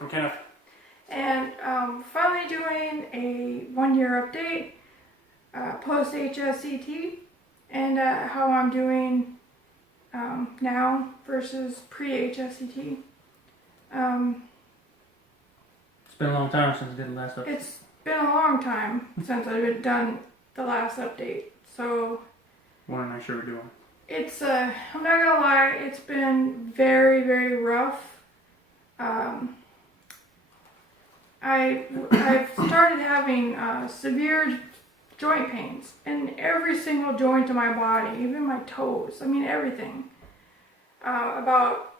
I'm Kenneth. And finally doing a 1-year update post HSCT and how I'm doing now versus pre-HSCT. It's been a long time since I did the last update. It's been a long time since I've done the last update, so Want to make sure we're doing. it's I'm not gonna lie, it's been very, very rough. I've started having severe joint pains in every single joint of my body, even my toes. I mean, everything. About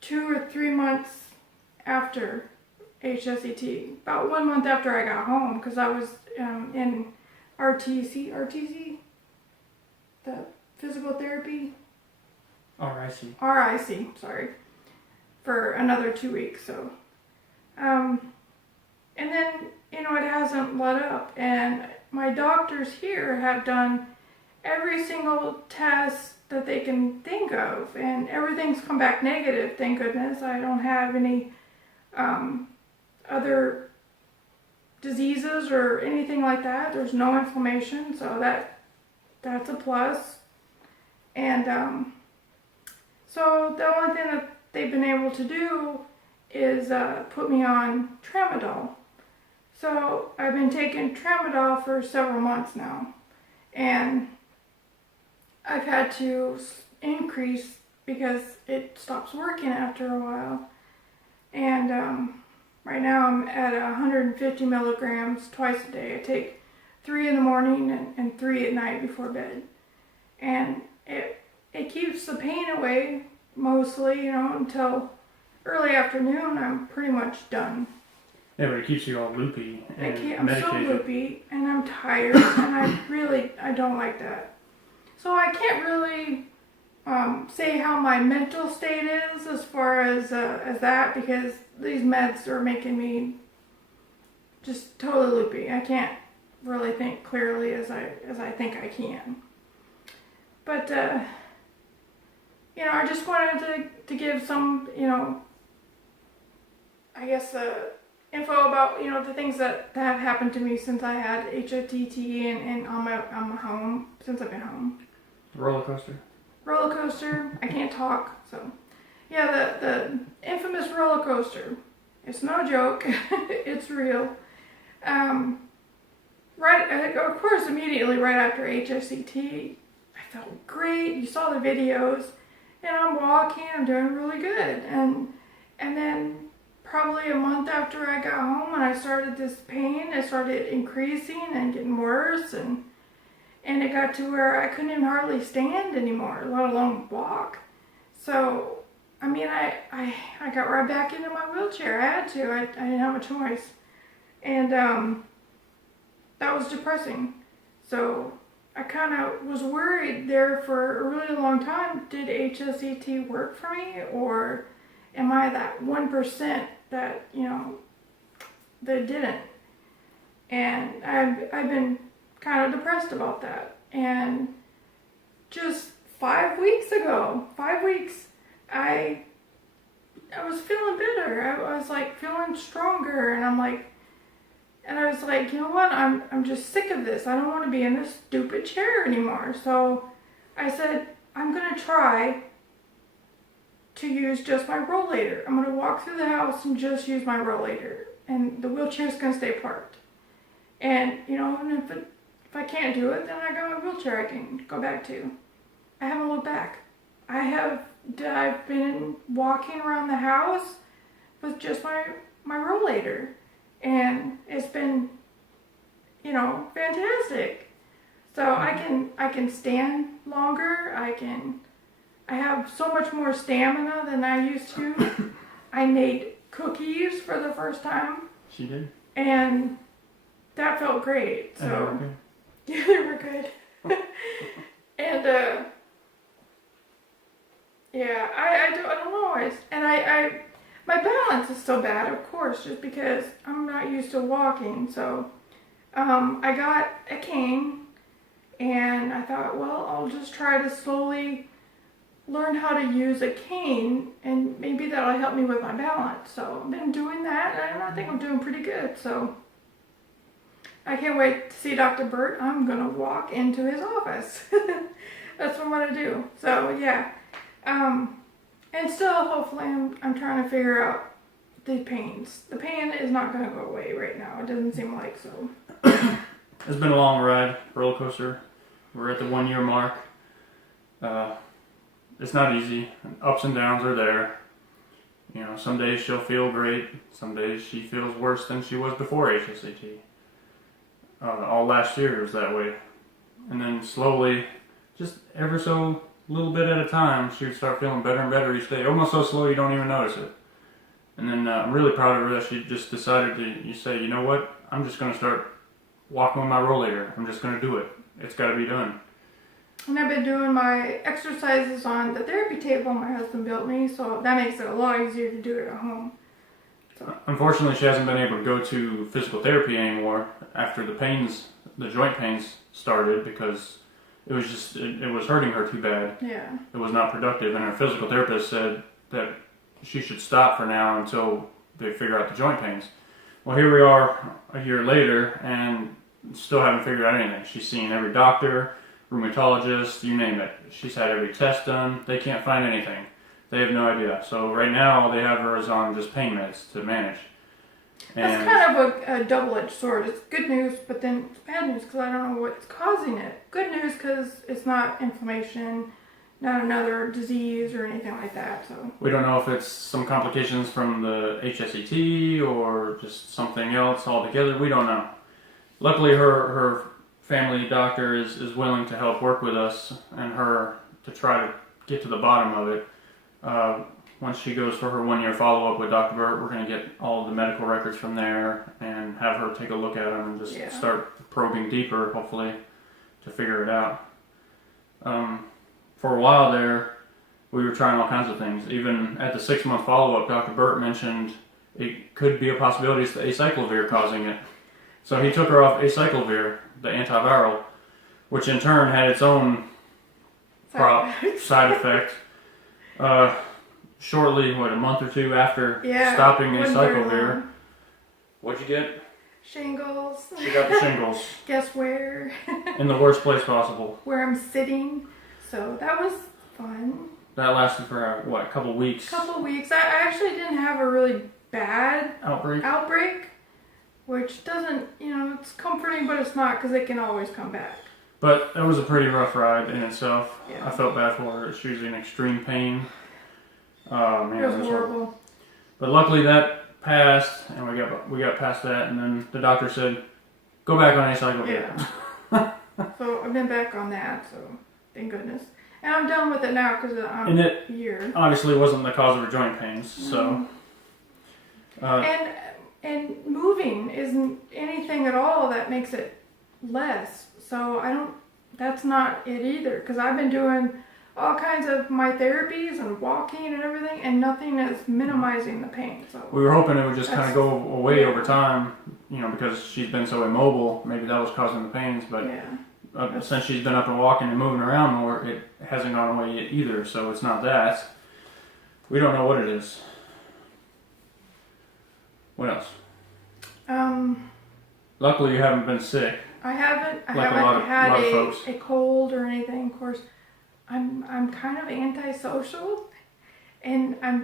2 or 3 months after HSCT, about 1 month after I got home, because I was in RTC, the physical therapy. RIC, sorry, for another 2 weeks. So, and then, it hasn't let up, and my doctors here have done every single test that they can think of, and everything's come back negative, thank goodness. I don't have any other diseases or anything like that. There's no inflammation, so that's a plus. And so the only thing that they've been able to do is put me on tramadol. So I've been taking tramadol for several months now, and I've had to increase because it stops working after a while. And right now I'm at 150 milligrams twice a day. I take 3 in the morning and 3 at night before bed. And it keeps the pain away mostly, until early afternoon. I'm pretty much done. Yeah, but it keeps you all loopy and I'm so medicated. loopy, and I'm tired, and I don't like that. So I can't really say how my mental state is as far as that, because these meds are making me just totally loopy. I can't really think clearly as I think I can. But I just wanted to give some I guess info about the things that have happened to me since I had HSCT and on my home, since I've been home. Roller coaster. I can't talk, so yeah, the infamous roller coaster. It's no joke. It's real. Of course, immediately right after HSCT, I felt great. You saw the videos, and I'm walking. I'm doing really good, and then probably a month after I got home and I started this pain, it started increasing and getting worse, and it got to where I couldn't even hardly stand anymore, let alone walk. So, I mean, I got right back into my wheelchair. I had to. I didn't have a choice. And that was depressing. So I kind of was worried there for a really long time. Did HSCT work for me, or am I that 1% that that didn't? And I've been kind of depressed about that. And just 5 weeks ago, I was feeling better. I was like feeling stronger, and I was like, you know what? I'm just sick of this. I don't want to be in this stupid chair anymore. So I said, I'm gonna try to use just my rollator. I'm gonna walk through the house and just use my rollator, and the wheelchair's gonna stay parked. And and if I can't do it, then I got my wheelchair I can go back to. I haven't looked back. I've been walking around the house with just my rollator, and it's been fantastic. So I can stand longer. I have so much more stamina than I used to. I made cookies for the first time. She did? And that felt great. So yeah, they were good. And yeah, I don't know. My balance is still bad, of course, just because I'm not used to walking. So I got a cane, and I thought, well, I'll just try to slowly learn how to use a cane, and maybe that'll help me with my balance. So I've been doing that, and I think I'm doing pretty good. So I can't wait to see Dr. Burt. I'm gonna walk into his office. That's what I'm gonna do. So yeah, and still, hopefully, I'm trying to figure out the pains. The pain is not gonna go away right now. It doesn't seem like so. It's been a long ride, roller coaster. We're at the 1 year mark. It's not easy. Ups and downs are there. You know, some days she'll feel great. Some days she feels worse than she was before HSCT. All last year was that way. And then slowly, just ever so little bit at a time, she would start feeling better and better each day. Almost so slow you don't even notice it. And then I'm really proud of her that she just decided to say, you know what, I'm just going to start walking with my rollator. I'm just going to do it. It's got to be done. And I've been doing my exercises on the therapy table my husband built me, so that makes it a lot easier to do it at home. So. Unfortunately, she hasn't been able to go to physical therapy anymore after the joint pains started, because it was just, it was hurting her too bad. Yeah. It was not productive, and her physical therapist said that she should stop for now until they figure out the joint pains. Well, here we are a year later, and still haven't figured out anything. She's seen every doctor, rheumatologist, you name it. She's had every test done. They can't find anything. They have no idea. So right now, all they have her is on just pain meds to manage. That's kind of a double-edged sword. It's good news, but then it's bad news because I don't know what's causing it. Good news because it's not inflammation, not another disease or anything like that. So we don't know if it's some complications from the HSCT or just something else altogether. We don't know. Luckily, her family doctor is willing to help work with us and her to try to get to the bottom of it. Once she goes for her 1 year follow-up with Dr. Burt, we're going to get all the medical records from there and have her take a look at them and just start probing deeper, hopefully, to figure it out. For a while there, we were trying all kinds of things. Even at the 6 month follow-up, Dr. Burt mentioned it could be a possibility it's the acyclovir causing it. So he took her off acyclovir, the antiviral, which in turn had its own side effect. Shortly, a month or two after stopping acyclovir, what'd you get? Shingles. She got the shingles. Guess where? In the worst place possible. Where I'm sitting. So that was fun. That lasted for, a couple weeks? Couple weeks. I actually didn't have a really bad outbreak, which doesn't, it's comforting, but it's not because it can always come back. But it was a pretty rough ride in itself. Yeah. I felt bad for her. She was in extreme pain. Oh man, it was horrible. But luckily that passed, and we got past that, and then the doctor said, "Go back on acyclovir." Yeah. So I've been back on that. So thank goodness, and I'm done with it now because I'm a year. Obviously, wasn't the cause of her joint pains. So. And moving isn't anything at all that makes it less. So that's not it either, because I've been doing all kinds of my therapies and walking and everything, and nothing is minimizing the pain. So we were hoping it would just kind of go away over time, because she's been so immobile. Maybe that was causing the pains, but since she's been up and walking and moving around more, it hasn't gone away yet either. So it's not that. We don't know what it is. What else? Luckily, you haven't been sick. I haven't a lot had of a cold or anything. Of course, I'm kind of antisocial, and I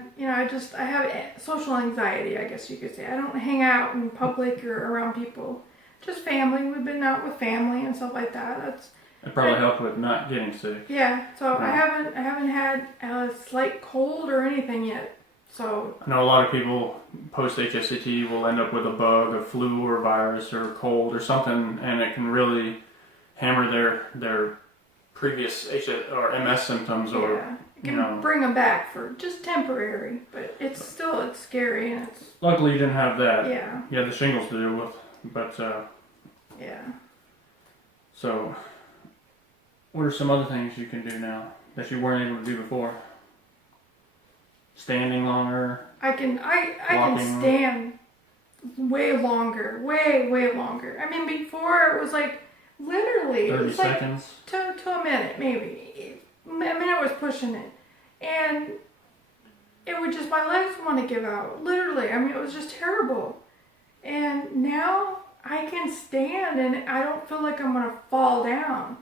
have social anxiety, I guess you could say. I don't hang out in public or around people. Just family. We've been out with family and stuff like that. It probably helped with not getting sick. Yeah. So I haven't had a slight cold or anything yet. So I know a lot of people post HSCT will end up with a bug, a flu or virus or cold or something, and it can really hammer their previous or MS symptoms, or it can bring them back for just temporary, but it's scary, and it's. Luckily, you didn't have that. Yeah. You had the shingles to deal with, but yeah. So, what are some other things you can do now that you weren't able to do before? Standing longer. I can stand way longer, way longer. I mean, before it was like literally 30 seconds to a minute maybe. I mean, I was pushing it, And it would just, my legs want to give out. Literally. I mean, it was just terrible. And now I can stand and I don't feel like I'm going to fall down.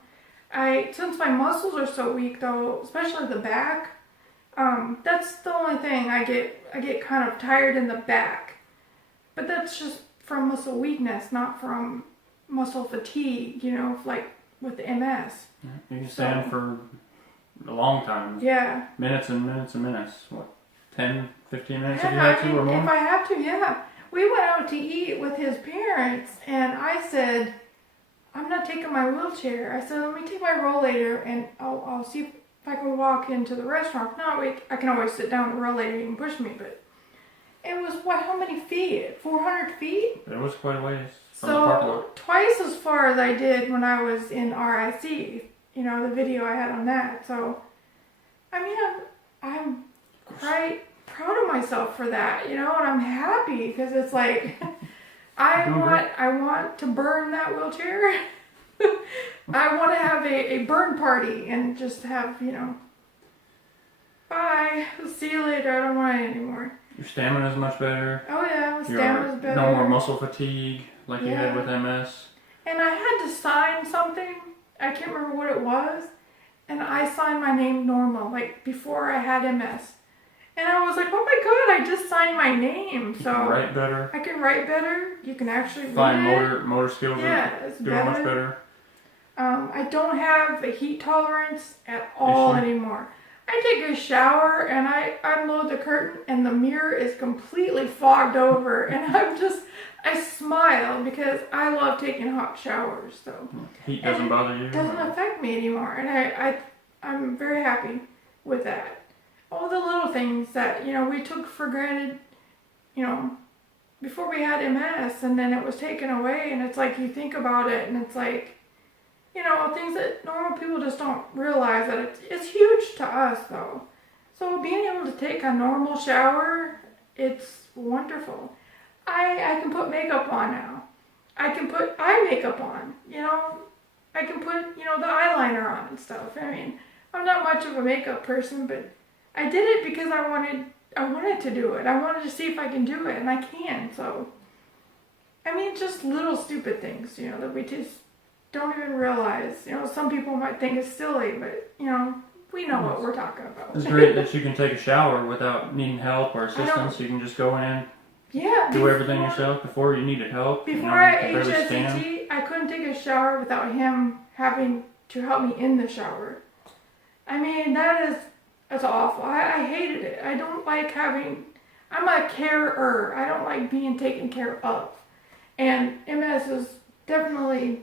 Since my muscles are so weak though, especially the back, that's the only thing I get kind of tired in the back. But that's just from muscle weakness, not from muscle fatigue, you know, like with MS. You can stand for a long time. Yeah. Minutes and minutes and minutes. What, 10, 15 minutes Yeah, if you had to or more? if I have to, yeah. We went out to eat with his parents, and I said, I'm not taking my wheelchair. I said, let me take my rollator, and I'll see if I can walk into the restaurant. No, I can always sit down in the rollator. You can push me, but it was, how many feet? 400 feet? It was quite a ways from the parking So, lot. twice as far as I did when I was in RIC. You know, the video I had on that. So, I mean, I'm quite proud of myself for that, you know, and I'm happy because it's like, I want to burn that wheelchair. I want to have a burn party and just have, you know, bye, see you later, I don't want it anymore. Your stamina is much better. Oh yeah, my stamina's better. No more muscle fatigue like you had with MS. And I had to sign something, I can't remember what it was, and I signed my name normal, like before I had MS. And I was like, oh my god, I just signed my name. You can write better. I can write better. You can actually read Fine it. motor skills are doing much better. I don't have a heat tolerance at all anymore. I take a shower and I unload the curtain and the mirror is completely fogged over. And I smile because I love taking hot showers. So heat doesn't bother you? It doesn't affect me anymore. And I'm very happy with that. All the little things that, you know, we took for granted, you know, before we had MS, and then it was taken away, and it's like you think about it, and it's like, you know, things that normal people just don't realize that it's huge to us, though. So being able to take a normal shower, it's wonderful. I can put makeup on now. I can put eye makeup on, you know. I can put, you know, the eyeliner on and stuff. I mean, I'm not much of a makeup person, but I did it because I wanted to do it. I wanted to see if I can do it, and I can. So, I mean, just little stupid things, you know, that we just don't even realize. You know, some people might think it's silly, but, you know, we know what we're talking about. It's great that you can take a shower without needing help or assistance. You can just go in, do everything yourself. Before you needed help. Before I had HSCT, I couldn't take a shower without him having to help me in the shower. I mean, that's awful. I hated it. I don't like I'm a carer. I don't like being taken care of. And MS has definitely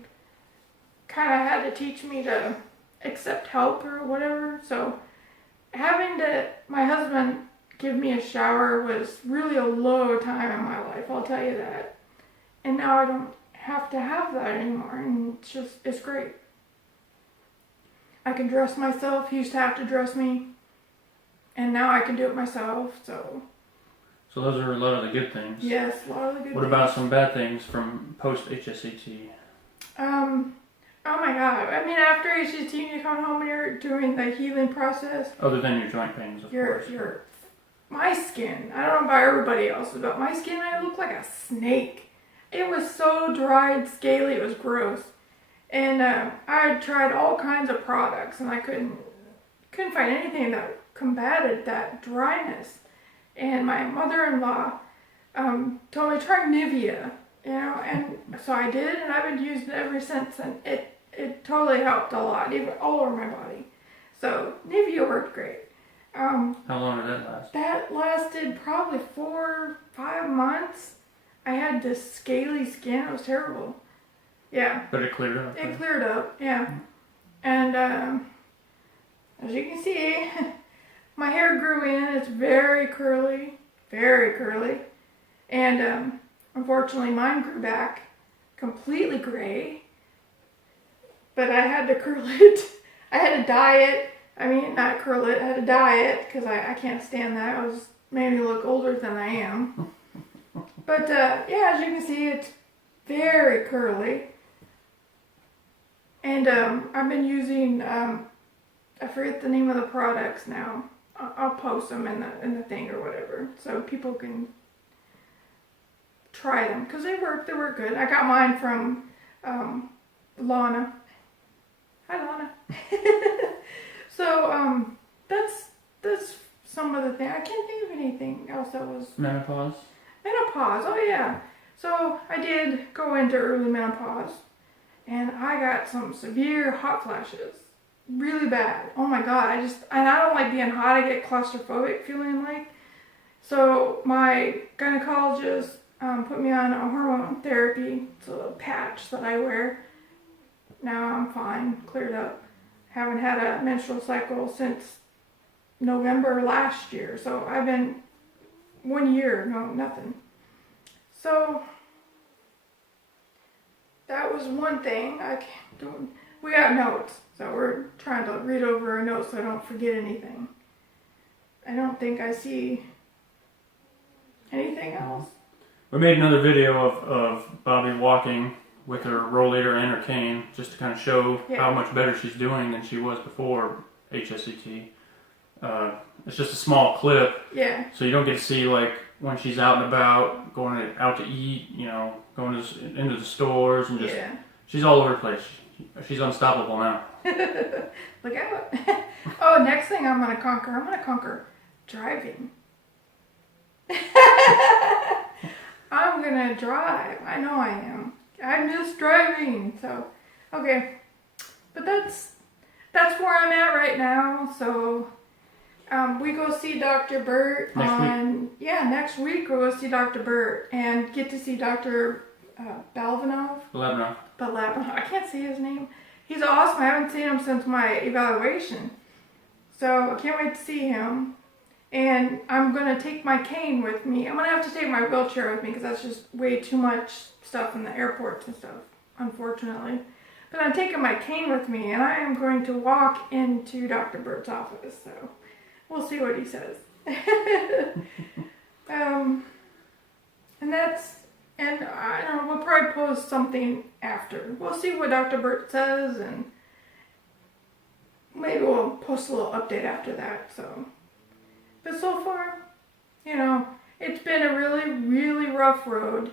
kind of had to teach me to accept help or whatever. So having my husband give me a shower was really a low time in my life, I'll tell you that. And now I don't have to have that anymore, and it's great. I can dress myself. He used to have to dress me. And now I can do it myself, so. So those are a lot of the good things. Yes, a lot of the good things. What about some bad things from post-HSCT? Oh my god. I mean, after HSCT, you come home and you're doing the healing process. Other than your joint pains, of course. My skin, I don't know about everybody else's, but my skin, I look like a snake. It was so dry and scaly, it was gross. And I had tried all kinds of products, and I couldn't find anything that combated that dryness. And my mother-in-law told me to try Nivea, you know, and so I did, and I've been using it ever since, and it totally helped a lot, even all over my body. So Nivea worked great. How long did that last? That lasted probably 4 or 5 months. I had this scaly skin. It was terrible. Yeah. But it cleared up. It cleared up, yeah. And as you can see, my hair grew in. It's very curly, very curly. And unfortunately, mine grew back completely gray. But I had to curl it. I had to dye it. I mean, not curl it. I had to dye it because I can't stand that. It made me look older than I am. But yeah, as you can see, it's very curly. And I've been using, I forget the name of the products now. I'll post them in the thing or whatever, so people can try them because they work good. I got mine from Lana. Hi, Lana. So that's some of the thing. I can't think of anything else that was Menopause. Oh yeah. So I did go into early menopause, and I got some severe hot flashes, really bad. Oh my god! I don't like being hot. I get claustrophobic feeling like. So my gynecologist put me on a hormone therapy. It's a patch that I wear. Now I'm fine, cleared up. Haven't had a menstrual cycle since November last year. So I've been 1 year, no, nothing. So that was one thing. We got notes, so we're trying to read over our notes so I don't forget anything. I don't think I see anything else. We made another video of Bobby walking with her rollator and her cane, just to kind of show how much better she's doing than she was before HSCT. It's just a small clip, so you don't get to see like when she's out and about, going out to eat, going into the stores, and just she's all over the place. She's unstoppable now. Look out! Oh, next thing I'm gonna conquer driving. I'm gonna drive. I know I am. I miss driving. So, okay, but that's where I'm at right now. So, we go see Dr. Burt next week we'll go see Dr. Burt and get to see Dr. Balvanov. I can't say his name. He's awesome. I haven't seen him since my evaluation, so I can't wait to see him. And I'm going to take my cane with me. I'm going to have to take my wheelchair with me because that's just way too much stuff in the airports and stuff, unfortunately. But I'm taking my cane with me, and I am going to walk into Dr. Burt's office. So we'll see what he says. And I don't know, we'll probably post something after. We'll see what Dr. Burt says, and maybe we'll post a little update after that. So. But so far, it's been a really, really rough road.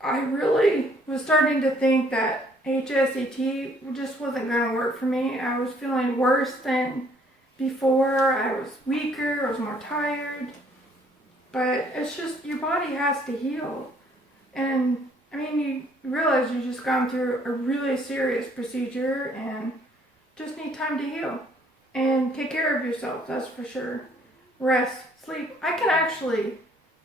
I really was starting to think that HSCT just wasn't going to work for me. I was feeling worse than before. I was weaker. I was more tired. But it's just, your body has to heal. And, you realize you've just gone through a really serious procedure and just need time to heal. And take care of yourself, that's for sure. Rest, sleep. I can actually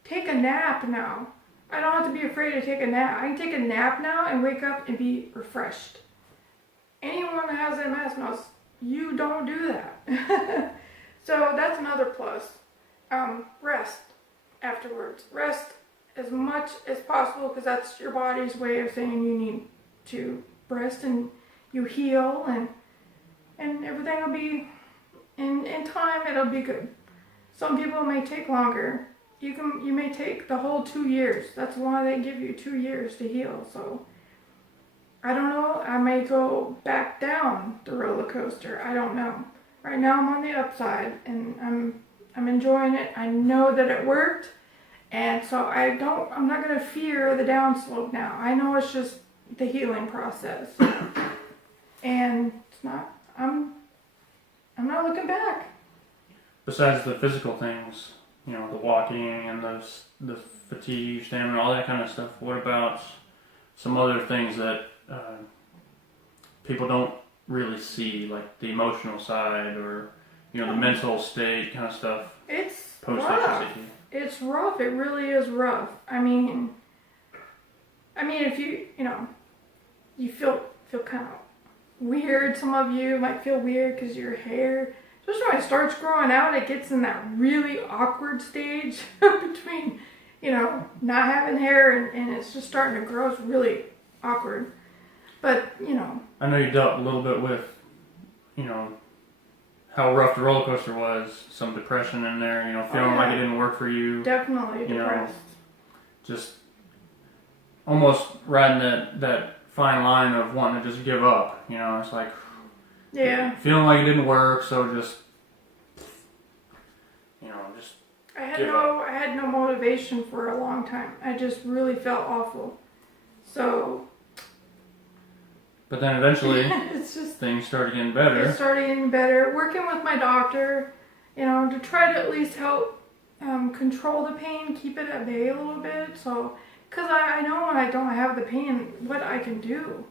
take a nap now. I don't have to be afraid to take a nap. I can take a nap now and wake up and be refreshed. Anyone that has MS knows you don't do that. So that's another plus. Rest afterwards. Rest as much as possible because that's your body's way of saying you need to rest and you heal and everything will be in time. It'll be good. Some people may take longer. You may take the whole 2 years. That's why they give you 2 years to heal. So I don't know. I may go back down the roller coaster. I don't know. Right now I'm on the upside and I'm enjoying it. I know that it worked, and so I'm not gonna fear the downslope now. I know it's just the healing process, and it's not. I'm not looking back. Besides the physical things, the walking and the fatigue, stamina, all that kind of stuff, what about some other things that people don't really see, like the emotional side or the mental state kind of stuff? It's post rough. HSCT. It's rough. It really is rough. I mean, if you feel kind of weird. Some of you might feel weird because your hair, especially when it starts growing out, it gets in that really awkward stage between, not having hair and it's just starting to grow. It's really awkward. But, I know you dealt a little bit with, how rough the roller coaster was, some depression in there, feeling like it didn't work for you. Definitely depressed. Just almost riding that fine line of wanting to just give up. It's like, feeling like it didn't work, so just I had give no up. I had no motivation for a long time. I just really felt awful. So But then eventually it's just things started getting it better. started getting better. Working with my doctor, to try to at least help control the pain, keep it at bay a little bit. So, because I know when I don't have the pain, what I can do.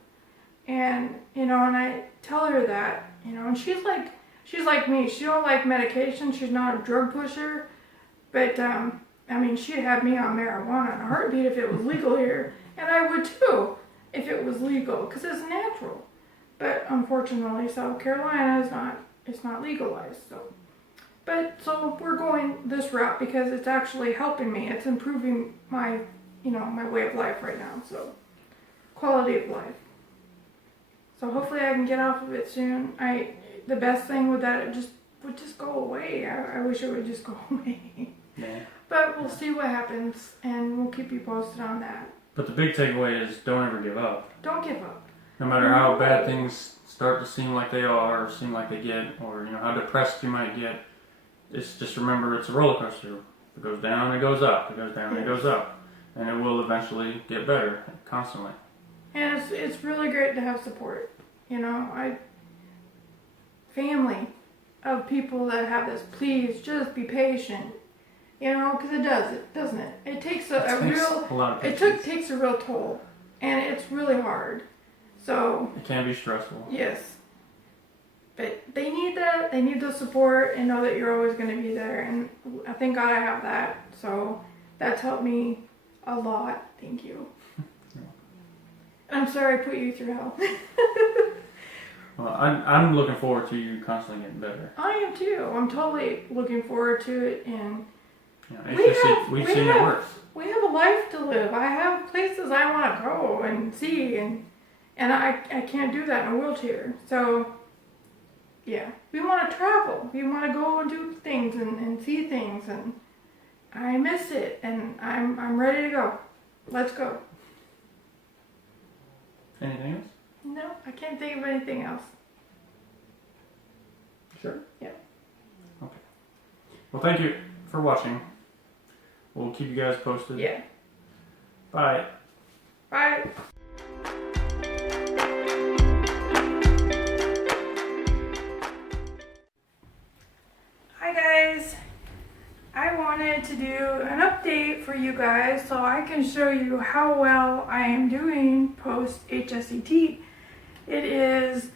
And, and I tell her that, and she's like me. She don't like medication. She's not a drug pusher. But, she'd have me on marijuana in a heartbeat if it was legal here. And I would too, if it was legal, because it's natural. But unfortunately, South Carolina it's not legalized. So we're going this route because it's actually helping me. It's improving my, my way of life right now. So quality of life. So hopefully I can get off of it soon. The best thing with that, it would just go away. I wish it would just go away. Yeah. But we'll see what happens, and we'll keep you posted on that. But the big takeaway is don't ever give up. Don't give up. No matter how bad things start to seem like they are, or seem like they get, or how depressed you might get, it's just remember it's a roller coaster. It goes down, it goes up. It goes down, it goes up, and it will eventually get better constantly. And it's really great to have support. Family of people that have this. Please just be patient. Because it does, doesn't it? It takes a lot of patience. takes a real toll, and it's really hard. So It can be stressful. yes, but they need that. They need the support and know that you're always going to be there. And I thank God I have that. So that's helped me a lot. Thank you. I'm sorry I put you through hell. Well, I'm looking forward to you constantly getting better. I am too. I'm totally looking forward to it. And We've seen it work. we have a life to live. I have places I want to go and see, and I can't do that in a wheelchair. So, yeah, we want to travel. We want to go and do things and see things, and I miss it, and I'm ready to go. Let's go. Anything else? No, I can't think of anything else. Sure. Yeah. Okay. Well, thank you for watching. We'll keep you guys posted. Yeah. Bye. Bye. Hi guys. I wanted to do an update for you guys so I can show you how well I am doing post HSCT. It is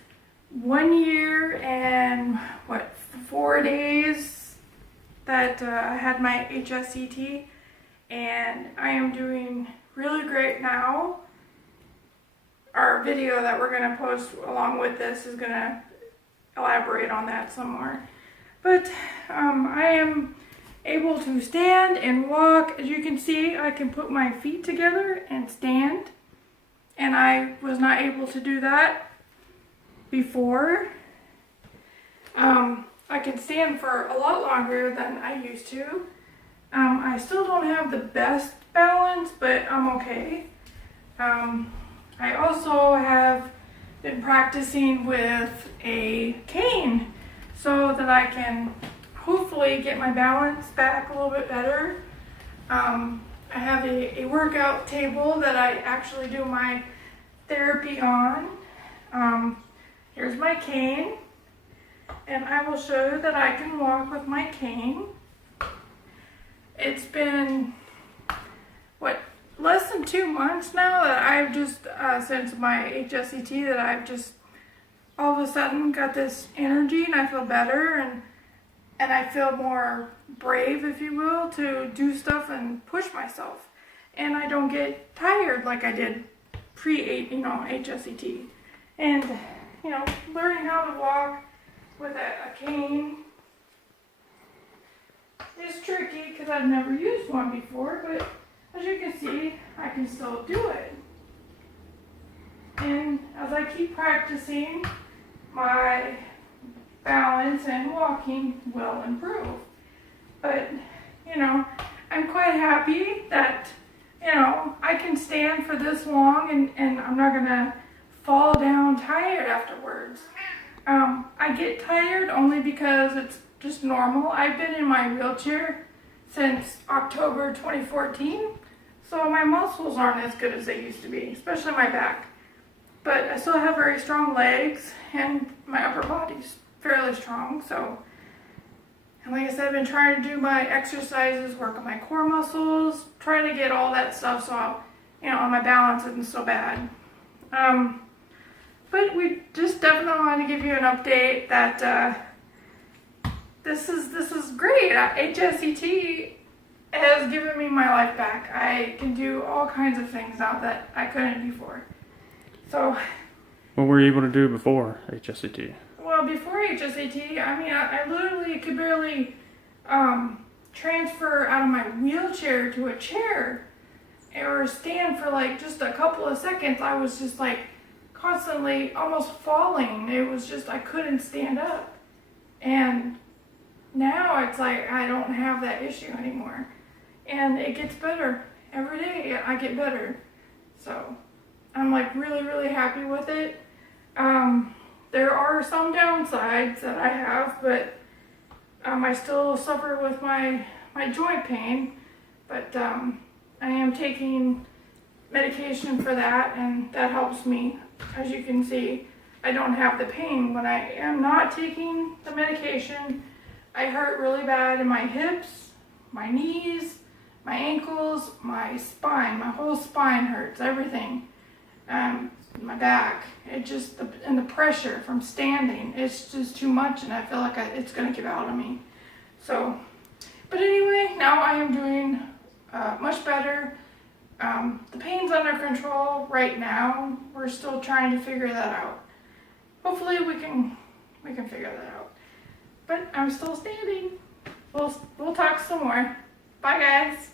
1 year and 4 days that I had my HSCT, and I am doing really great now. Our video that we're going to post along with this is going to elaborate on that some more. But I am able to stand and walk. As you can see, I can put my feet together and stand, and I was not able to do that before. I can stand for a lot longer than I used to. I still don't have the best balance, but I'm okay. I also have been practicing with a cane so that I can hopefully get my balance back a little bit better. I have a workout table that I actually do my therapy on. Here's my cane, and I will show you that I can walk with my cane. It's been, less than 2 months now that I've just, since my HSCT, that I've just all of a sudden got this energy, and I feel better, and I feel more brave, if you will, to do stuff and push myself. And I don't get tired like I did HSCT. And, learning how to walk with a cane is tricky because I've never used one before, but as you can see, I can still do it. And as I keep practicing, my balance and walking will improve. But, I'm quite happy that, I can stand for this long and I'm not gonna fall down tired afterwards. I get tired only because it's just normal. I've been in my wheelchair since October 2014. So my muscles aren't as good as they used to be, especially my back. But I still have very strong legs, and my upper body's fairly strong. So, and like I said, I've been trying to do my exercises, work on my core muscles, trying to get all that stuff so my balance isn't so bad. But we just definitely want to give you an update that this is great. HSCT has given me my life back. I can do all kinds of things now that I couldn't before. So, What were you able to do before HSCT? well, before HSCT, I literally could barely transfer out of my wheelchair to a chair or stand for like just a couple of seconds. I was just like constantly almost falling. It was just, I couldn't stand up. And now it's like I don't have that issue anymore. And it gets better. Every day I get better. So I'm like really, really happy with it. There are some downsides that I have, but I still suffer with my joint pain. But I am taking medication for that, and that helps me. As you can see, I don't have the pain. When I am not taking the medication, I hurt really bad in my hips, my knees, my ankles, my spine. My whole spine hurts, everything. My back. And the pressure from standing, it's just too much, and I feel like it's going to give out on me. So, but anyway, now I am doing much better. The pain's under control right now. We're still trying to figure that out. Hopefully we can figure that out. But I'm still standing. We'll talk some more. Bye guys.